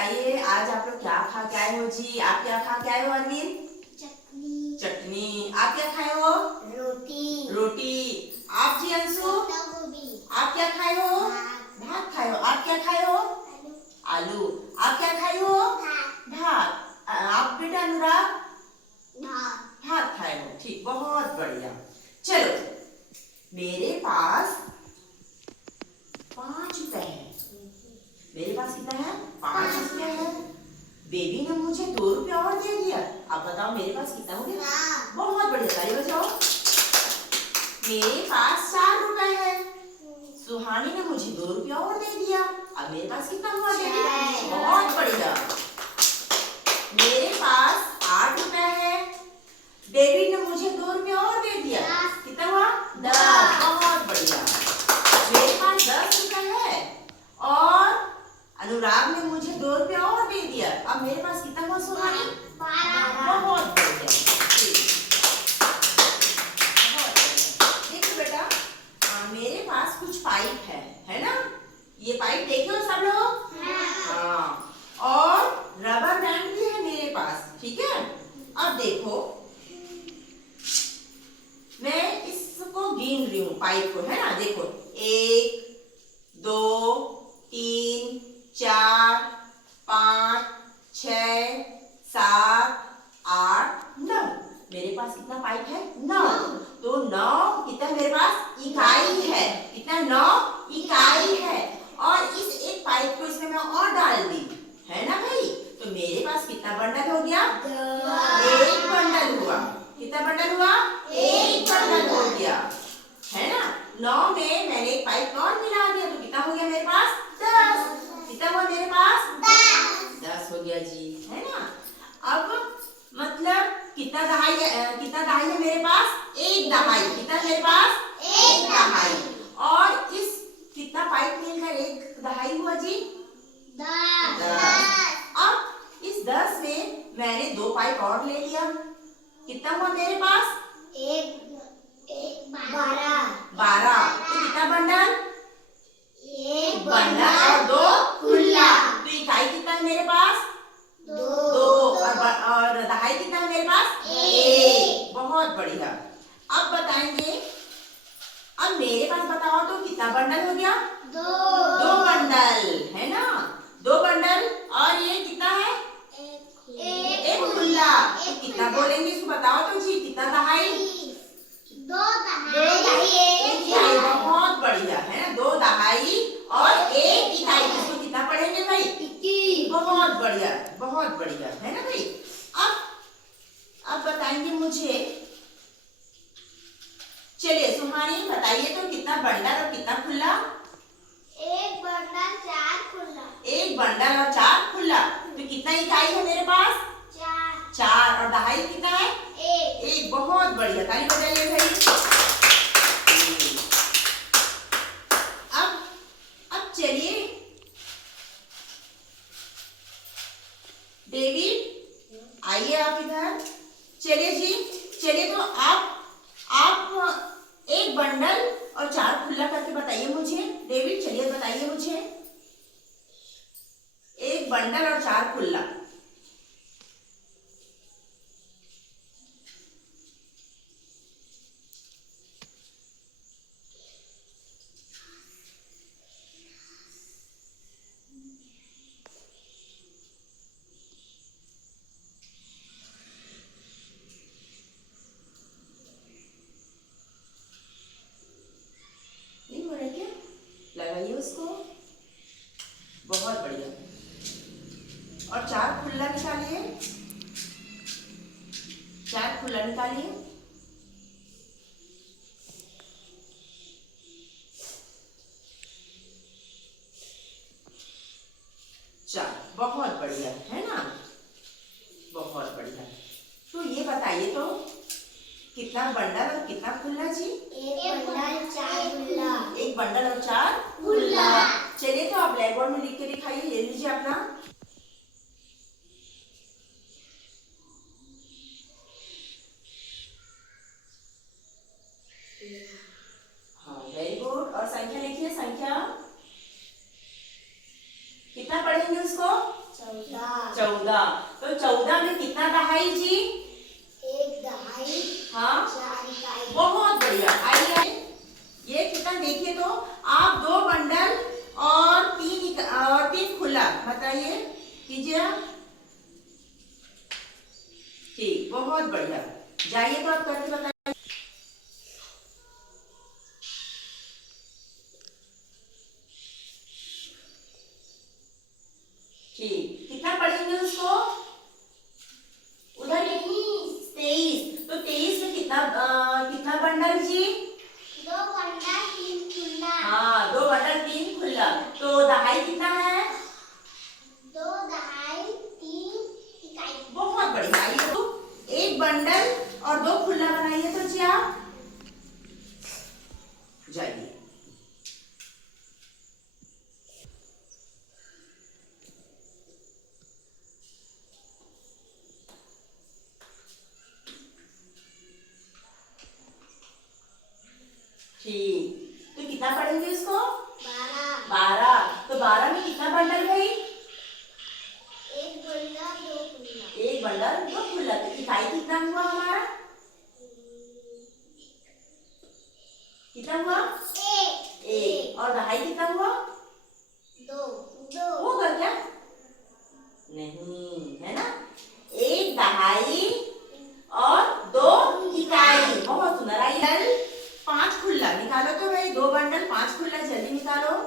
बताइए आज आप लोग क्या खा के आए हो जी। आप क्या खा के आए हो अरविंद? चटनी। चटनी। आप क्या खाए हो? रोटी। रोटी। आप जी अंशु? आप क्या खाए हो? भात खाए हो। आप क्या खाए हो? आलू। आप क्या खाए हो? भात। आप बेटा अनुराग? भात खाए हो। ठीक, बहुत बढ़िया। चलो, मेरे पास 5 रुपए है। मेरे पास कितना है? 5 रुपया है। बेबी ने मुझे 2 रुपया और दे दिया। अब बताओ मेरे पास कितना हो गया? बहुत बढ़िया, ताली बजाओ। मेरे पास 4 रुपए है। सुहानी ने मुझे 2 रुपया और दे दिया। अब मेरे पास कितना हुआ बेबी? बहुत बढ़िया। मेरे पास 8 रुपए है। डेविड ने मुझे 2 रुपया और दे दिया। कितना हुआ? 10। बहुत बढ़िया। मेरे पास 10 रुपए है और अनुराग ने मुझे 2 रुपया और दे दिया। अब मेरे पास कितना हुआ सुहानी? 12। बहुत बढ़िया। बहुत बढ़िया। देखो बेटा, मेरे पास कुछ पाइप है ना? ये पाइप देखे हो सब लोग? हाँ। और रबर बैंड भी है मेरे पास, ठीक है? अब देखो, मैं इसको गिन रही हूँ पाइप को, है ना? देखो, 1 2 3 4 5 6 7 8 9। मेरे पास कितना पाइप है? 9। तो 9 कितना मेरे पास इकाई है? कितना? 9 इकाई है। और इस एक पाइप को इसमें मैं और डाल दी, है ना भाई? तो मेरे पास कितना बंडल हो गया? 1 बंडल हुआ। कितना बंडल हुआ? 1 बंडल हो गया, है ना? 9 में मैंने एक पाइप और मिला दिया तो कितना हो गया मेरे पास? 10। कितना हुआ मेरे पास? 10 हो गया जी, है ना? अब मतलब कितना दहाई है मेरे पास? 1 दहाई। कितना मेरे पास? 1 दहाई। और इस कितना पाइप मिलकर 1 दहाई हुआ जी? 10। अब इस 10 में मैंने 2 पाइप और ले लिया। कितना हुआ मेरे पास? 12। तो कितना बंडल? 1 बंडल और 2 खुला। तो इकाई कितना है मेरे पास? 2। और दहाई कितना है मेरे पास? 1। बहुत बढ़िया। अब बताएंगे, अब मेरे पास बताओ तो कितना बंडल हो गया? 2 बंडल, है ना? 2 बंडल और ये कितना है? 1 खुला। तो कितना बोलेंगे इसको बताओ तो जी। कितना दहाई? 2 दहाई। बहुत बढ़िया, है ना? 2 दहाई और 1 इकाई। इसको कितना पढ़ेंगे भाई? 21। बहुत बढ़िया, बहुत बढ़िया, है ना भाई? अब बताएंगे मुझे। चलिए सुहानी बताइए तो कितना बंडल और कितना खुला? 1 बंडल 4 खुला। 1 बंडल और 4 खुला। तो कितना इकाई है मेरे पास? 4। और दहाई कितना है? 1। बहुत बढ़िया, ताली बजाइए भाई। अब चलिए डेविड, आइए आप इधर। चलिए जी, चलिए तो आप 1 बंडल और 4 खुला करके बताइए मुझे। डेविड चलिए बताइए मुझे 1 बंडल और 4 खुला। नहीं हो रहा क्या? लगाइए उसको। बहुत बढ़िया। और 4 खुला निकालिए। 4 खुला निकालिए। बहुत बढ़िया, है ना? बहुत बढ़िया। तो ये बताइए तो कितना बंडल और कितना खुला जी? 1 बंडल 4 खुला। 1 बंडल और 4 खुला। चलिए तो आप ब्लैक बोर्ड में लिख के दिखाइए। ये लीजिए अपना। हाँ, वेरी गुड। और संख्या लिखिए। संख्या कितना पढ़ेंगे उसको? 14 14। तो 14 में कितना दहाई जी? 1 दहाई हाँ 4 इकाई। बहुत बढ़िया। आइए ये कितना देखिए तो आप 2 बंडल और 3 खुला बताइए कीजिए आप। ठीक, बहुत बढ़िया। जाइए तो आप करके बताइए। ठीक, कितना पढ़ेंगे उसको? उधर 23। तो 23 में कितना बंडल जी? 2 बंडल 3 खुला। हाँ 2 बंडल 3 खुला। तो दहाई कितना है? 2 दहाई 3 इकाई। बहुत बढ़िया। आइए तो 1 बंडल और 2 खुला बनाइए तो जी आप। जाइए। ठीक, तो कितना पढ़ेंगे इसको? 12 12। तो 12 में कितना बंडल भाई? 1 बंडल 2 खुला। 1 बंडल 2 खुला। तो इकाई कितना हुआ हमारा? कितना हुआ? 1। और दहाई कितना हुआ? 2 होगा क्या? नहीं, है ना? 1 दहाई और 2 इकाई। बहुत सुंदर। आइए 5 खुला निकालो तो भाई। 2 बंडल 5 खुला जल्दी निकालो।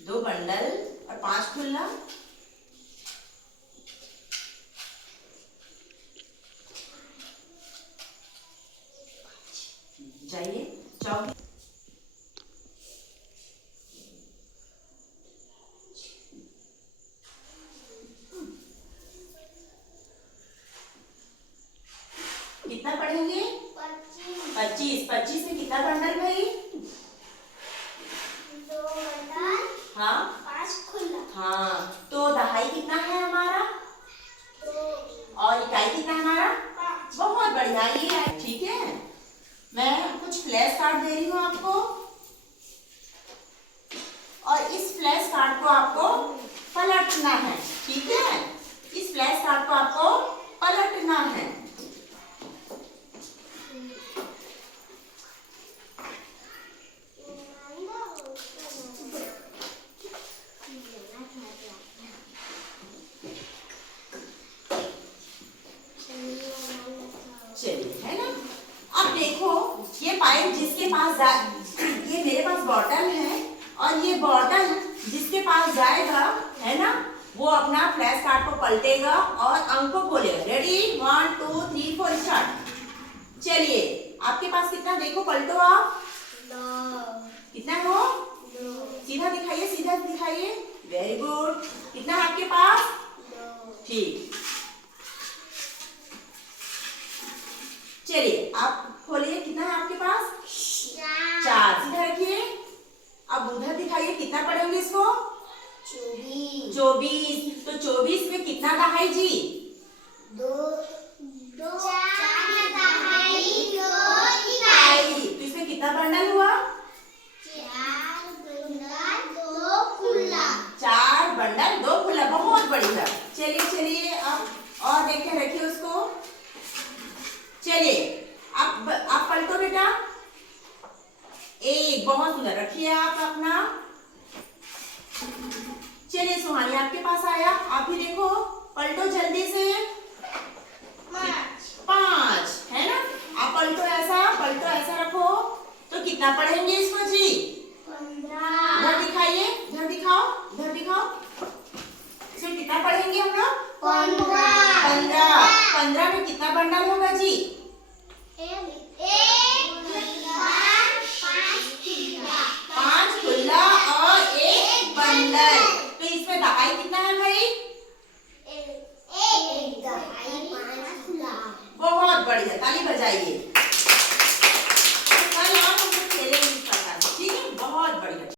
दो बंडल और 5 खुला। जाइए 24। कितना पढ़ेंगे? 25। 25 में कितना बंडल भाई? 2 बंडल हाँ 5 खुला। हाँ। तो दहाई कितना है हमारा? 2 और इकाई कितना हमारा? 5। बहुत बढ़िया। ये ठीक है। मैं कुछ फ्लैश कार्ड दे रही हूँ आपको और इस फ्लैश कार्ड को आपको पलटना है। ठीक है, इस फ्लैश कार्ड को आपको पलटना है। चलिए, है ना? अब देखो ये पाइप जिसके पास ये मेरे पास बॉटल है और ये बॉटल जिसके पास जाएगा, है ना, वो अपना फ्लैश कार्ड को पलटेगा और अंक को बोलेगा। Ready 1 2 3 4 start. चलिए आपके पास कितना देखो, पलटो आप। 9 कितना है वो? 2 सीधा दिखाइए, सीधा दिखाइए। Very good. कितना है आपके पास? 2 ठीक। चलिए आप खोलिए, कितना है आपके पास? 4। सीधा रखिए। अब उधर दिखाइए, कितना पढ़ेंगे इसको? 24 24। तो 24 में कितना दहाई जी? 2 4 दहाई 2 इकाई। तो इसमें कितना बंडल हुआ? 4 बंडल 2 खुला। 4 बंडल 2 खुला। बहुत बढ़िया। चलिए चलिए अब और देखते रखिए उसको। चलिए अब आप पलटो बेटा। 1। बहुत सुंदर। रखिए आप अपना। चलिए सुहानी आपके पास आया, आप भी देखो, पलटो जल्दी से। 5 है ना? आप पलटो ऐसा रखो। तो कितना पढ़ेंगे इसको जी? 15 इधर दिखाइए, इधर दिखाओ, इधर दिखाओ। इसमें कितना पढ़ेंगे हम लोग? 15। 15 में कितना बंडल होगा जी? 5 खुला और 1 बंडल। तो इसमें दहाई कितना है भाई? बढ़िया, ताली बजाइए।